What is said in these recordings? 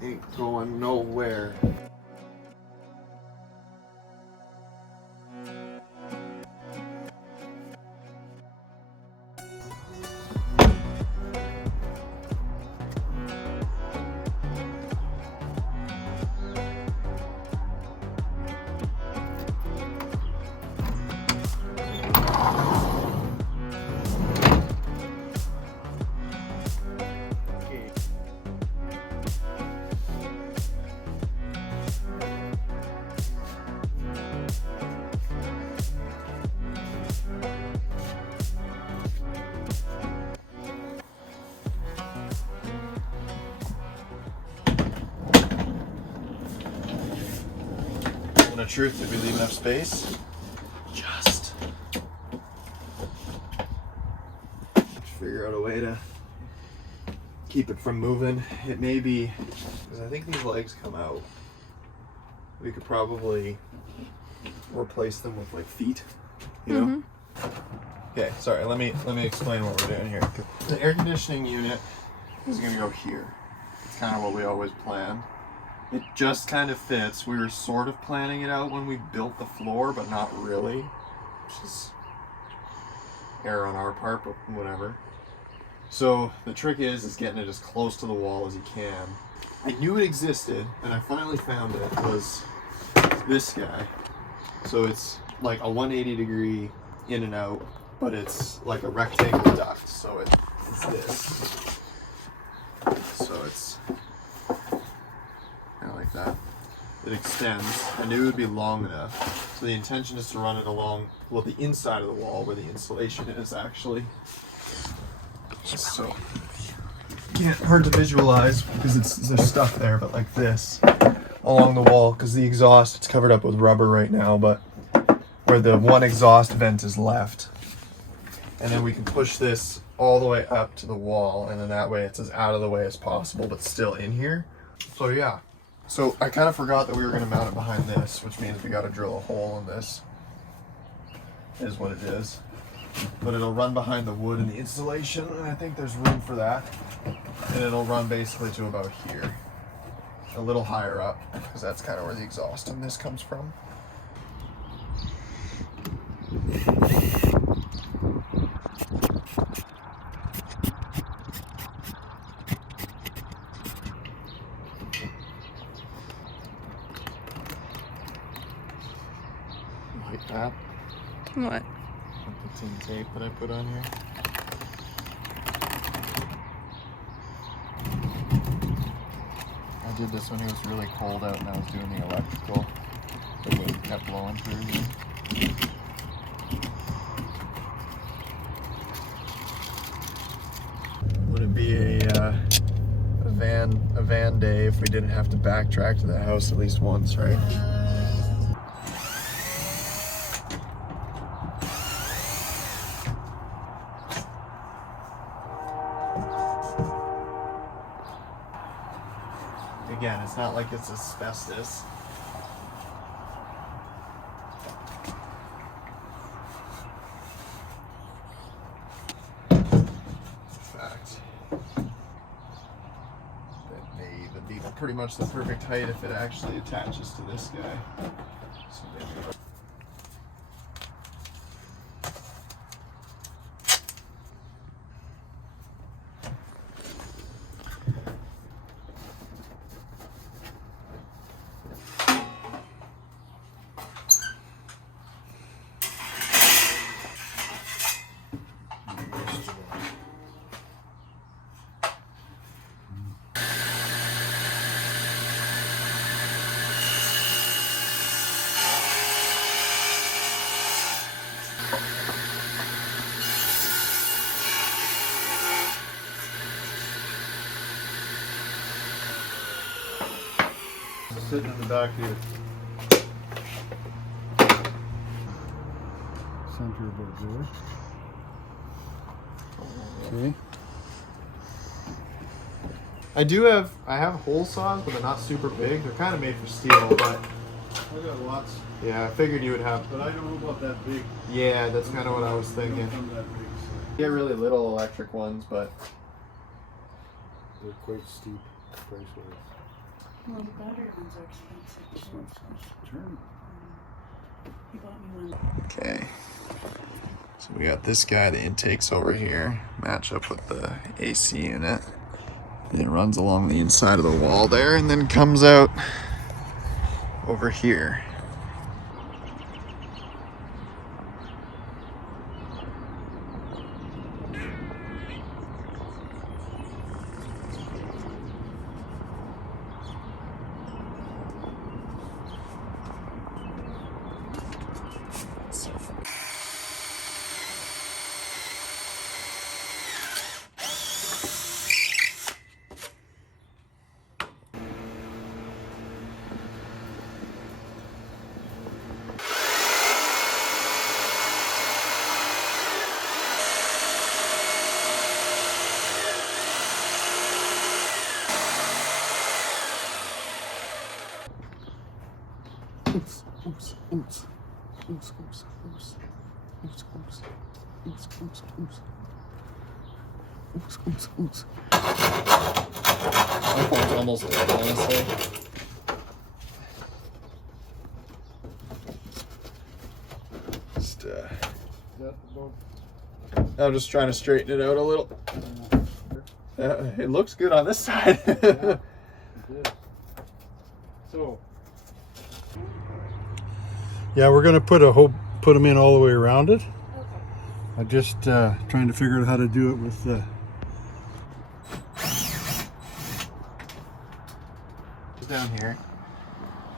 Ain't going nowhere. The truth, did we leave enough space? Just figure out a way to keep it from moving. It may be, because I think these legs come out. We could probably replace them with like feet, you know? Okay, sorry, let me explain what we're doing here. The air conditioning unit is gonna go here. It's kind of what we always planned. It just kind of fits. We were sort of planning it out when we built the floor, but not really. Which is error on our part, but whatever. So the trick is getting it as close to the wall as you can. I knew it existed, and I finally found it, was this guy. So it's like a 180 degree in and out, but it's like a rectangle duct. So it's this. So it's like that. It extends. I knew it would be long enough. So the intention is to run it along, well, the inside of the wall where the insulation is actually. So, hard to visualize because there's stuff there, but like this along the wall, because the exhaust, it's covered up with rubber right now, but where the one exhaust vent is left. And then we can push this all the way up to the wall, and then that way it's as out of the way as possible, but still in here. So yeah. So I kind of forgot that we were going to mount it behind this, which means we got to drill a hole in this, is what it is. But it'll run behind the wood and the insulation, and I think there's room for that. And it'll run basically to about here, a little higher up, because that's kind of where the exhaust in this comes from. Like that. What? Like the tin tape that I put on here. I did this when it was really cold out and I was doing the electrical. The wind kept blowing through here. Would it be a van day if we didn't have to backtrack to the house at least once, right? Again, it's not like it's asbestos. In fact, that may even be pretty much the perfect height if it actually attaches to this guy. So maybe sitting in the back here. center about there. Okay. I have hole saws, but they're not super big. They're kind of made for steel, but I got lots, yeah, I figured you would have. but I don't know about that big. Yeah, that's kind of what I was They thinking. don't come that big, so Get really little electric ones, but they're quite steep price-wise. Well, the battery ones are expensive too. Turn. He bought me one. okay. So we got this guy, the intakes over here, match up with the AC unit. And it runs along the inside of the wall there and then comes out over here. My phone's almost dead, honestly. Just, I'm just trying to straighten it out a little. It looks good on this side. So. Yeah, we're gonna put them in all the way around it. Okay. I'm just trying to figure out how to do it with the. Down here.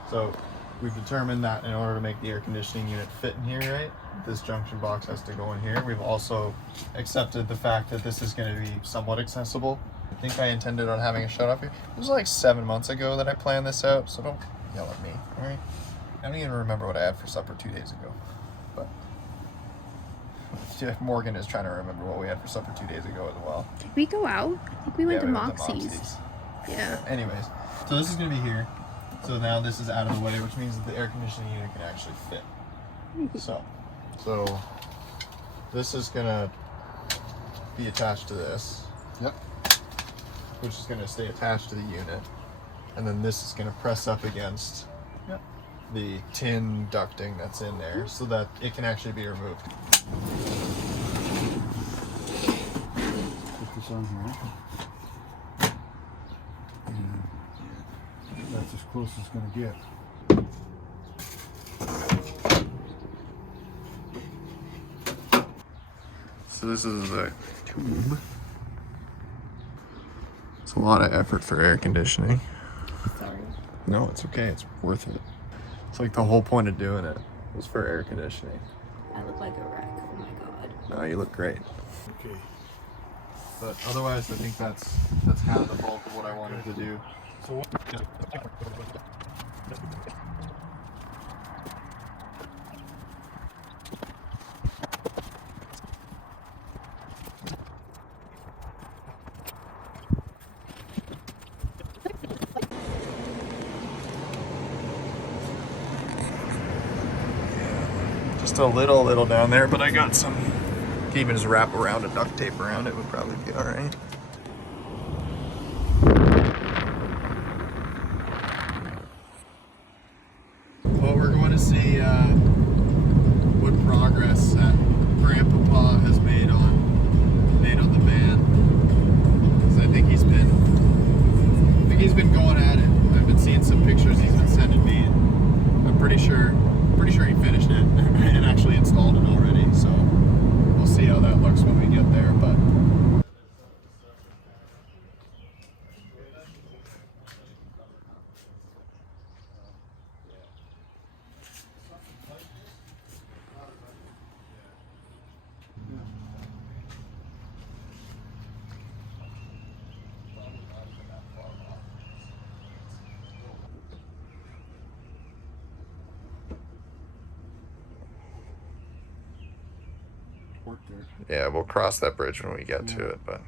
So we've determined that in order to make the air conditioning unit fit in here, right, this junction box has to go in here. We've also accepted the fact that this is going to be somewhat accessible. I think I intended on having a shut off here. It was like 7 months ago that I planned this out, so don't yell at me, all right? I don't even remember what I had for supper 2 days ago, but Morgan is trying to remember what we had for supper 2 days ago as well. Did we go out? I think we went to to Moxie's. Yeah. Anyways, so this is going to be here. So now this is out of the way, which means that the air conditioning unit can actually fit. So this is going to be attached to this. Yep. Which is going to stay attached to the unit. And then this is going to press up against the tin ducting that's in there so that it can actually be removed. Put this on here. And that's as close as it's going to get. So this is the tube. It's a lot of effort for air conditioning. Sorry. No, it's okay. It's worth it. It's like the whole point of doing it was for air conditioning. I look like a wreck. Oh my god. No, you look great. Okay. But otherwise, I think that's kind of the bulk of what I wanted to do. So what? Just a little down there, but I got some. Could even just wrap around and duct tape around it would probably be all right. Well, we're going to see what progress that Grandpapa has made on the van. 'Cause I think he's been going at it. I've been seeing some pictures he's been sending me, and I'm pretty sure he finished it and actually installed it already. So we'll see how that looks when we get there. But support there. Yeah, we'll cross that bridge when we get to it, but.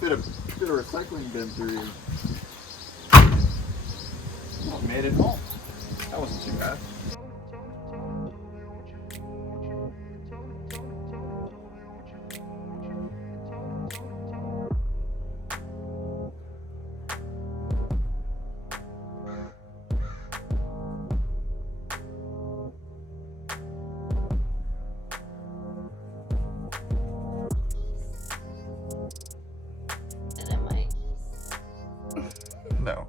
Bit of recycling bin through here. Well, made it home. That wasn't too bad. No.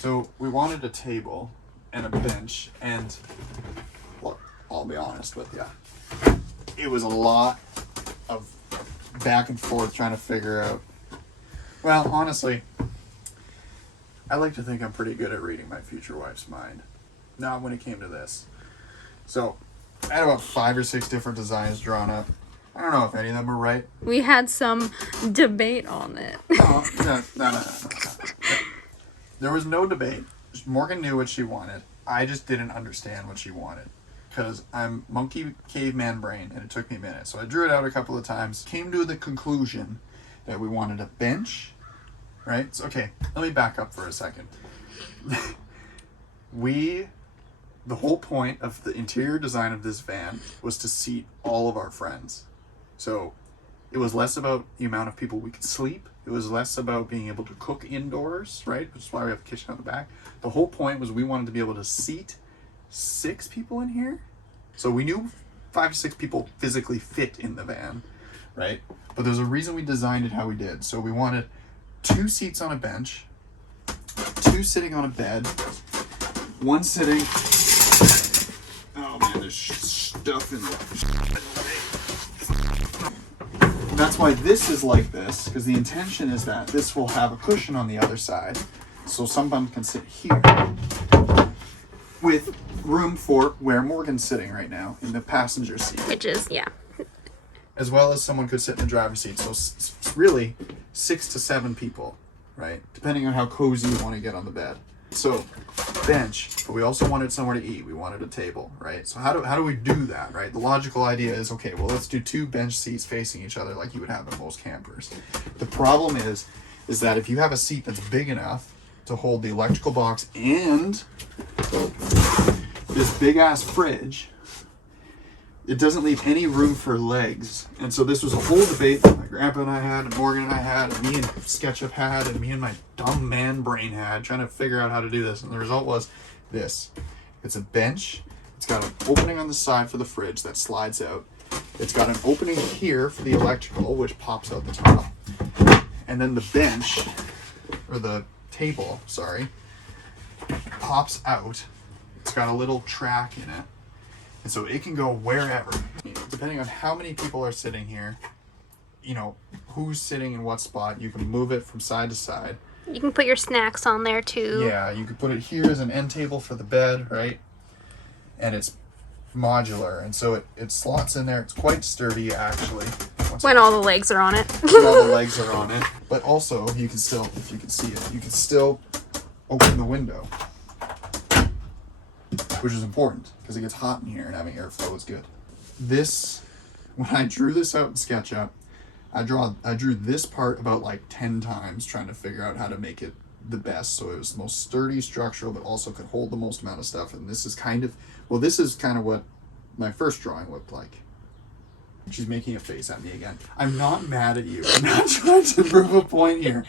So we wanted a table and a bench, and look, I'll be honest with you, it was a lot of back and forth trying to figure out. Well, honestly, I like to think I'm pretty good at reading my future wife's mind. Not when it came to this. So I had about 5 or 6 different designs drawn up. I don't know if any of them were right. We had some debate on it. No. There was no debate. Morgan knew what she wanted. I just didn't understand what she wanted. Because I'm monkey caveman brain, and it took me a minute. So I drew it out a couple of times. Came to the conclusion that we wanted a bench. Right? So, okay, let me back up for a second. The whole point of the interior design of this van was to seat all of our friends. So it was less about the amount of people we could sleep. It was less about being able to cook indoors, right? Which is why we have a kitchen out the back. The whole point was we wanted to be able to seat 6 people in here. So we knew 5 to 6 people physically fit in the van, right? But there's a reason we designed it how we did. So we wanted 2 seats on a bench, 2 sitting on a bed, 1 sitting. Oh man, there's stuff in there. That's why this is like this, because the intention is that this will have a cushion on the other side, so someone can sit here with room for where Morgan's sitting right now in the passenger seat. Which is, yeah. As well as someone could sit in the driver's seat. So really 6 to 7 people, right? Depending on how cozy you want to get on the bed. So bench, but we also wanted somewhere to eat. We wanted a table, right? So how do we do that, right? The logical idea is, okay, well, let's do 2 bench seats facing each other like you would have in most campers. The problem is that if you have a seat that's big enough to hold the electrical box and this big ass fridge, it doesn't leave any room for legs. And so this was a whole debate that my grandpa and I had, and Morgan and I had, and me and SketchUp had, and me and my dumb man brain had, trying to figure out how to do this. And the result was this. It's a bench. It's got an opening on the side for the fridge that slides out. It's got an opening here for the electrical, which pops out the top. And then the bench, or the table, sorry, pops out. It's got a little track in it. And so it can go wherever. Depending on how many people are sitting here, you know, who's sitting in what spot. You can move it from side to side. You can put your snacks on there too. Yeah, you could put it here as an end table for the bed, right? And it's modular, and so it slots in there. It's quite sturdy, actually. When all the legs are on it. When all the legs are on it. But also, you can still, if you can see it, you can still open the window, which is important because it gets hot in here, and having airflow is good. This, when I drew this out in SketchUp, I drew this part about like 10 times trying to figure out how to make it the best, so it was the most sturdy, structural, but also could hold the most amount of stuff. And this is kind of, well, this is kind of what my first drawing looked like. She's making a face at me again. I'm not mad at you. I'm not trying to prove a point here.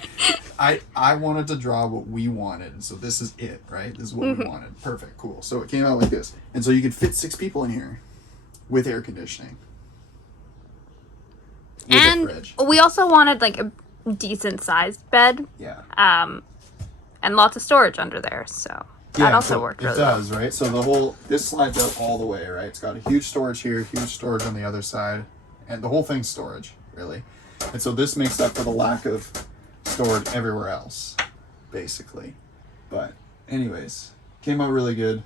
I wanted to draw what we wanted, and so this is it, right? This is what we wanted. Perfect, cool. So it came out like this. And so you could fit 6 people in here with air conditioning. With And a fridge. we also wanted like a decent sized bed. Yeah. And lots of storage under there, so that also so worked it really well. does, right? So the whole, this slides out all the way, right? It's got a huge storage here, huge storage on the other side, and the whole thing's storage, really. And so this makes up for the lack of storage everywhere else, basically. But anyways, came out really good.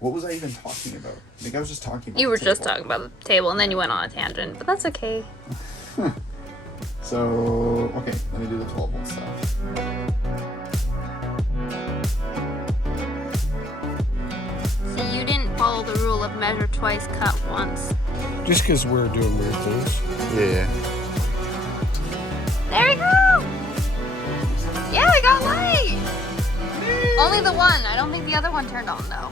What was I even talking about? I think I was just talking about You the were just table. talking about the table, and then you went on a tangent, but that's okay. So, okay, let me do the 12-volt stuff. See, you didn't follow the rule of measure twice, cut once. Just because we're doing weird things. Yeah. There we go! Yeah, we got light! Only the one. I don't think the other one turned on, though.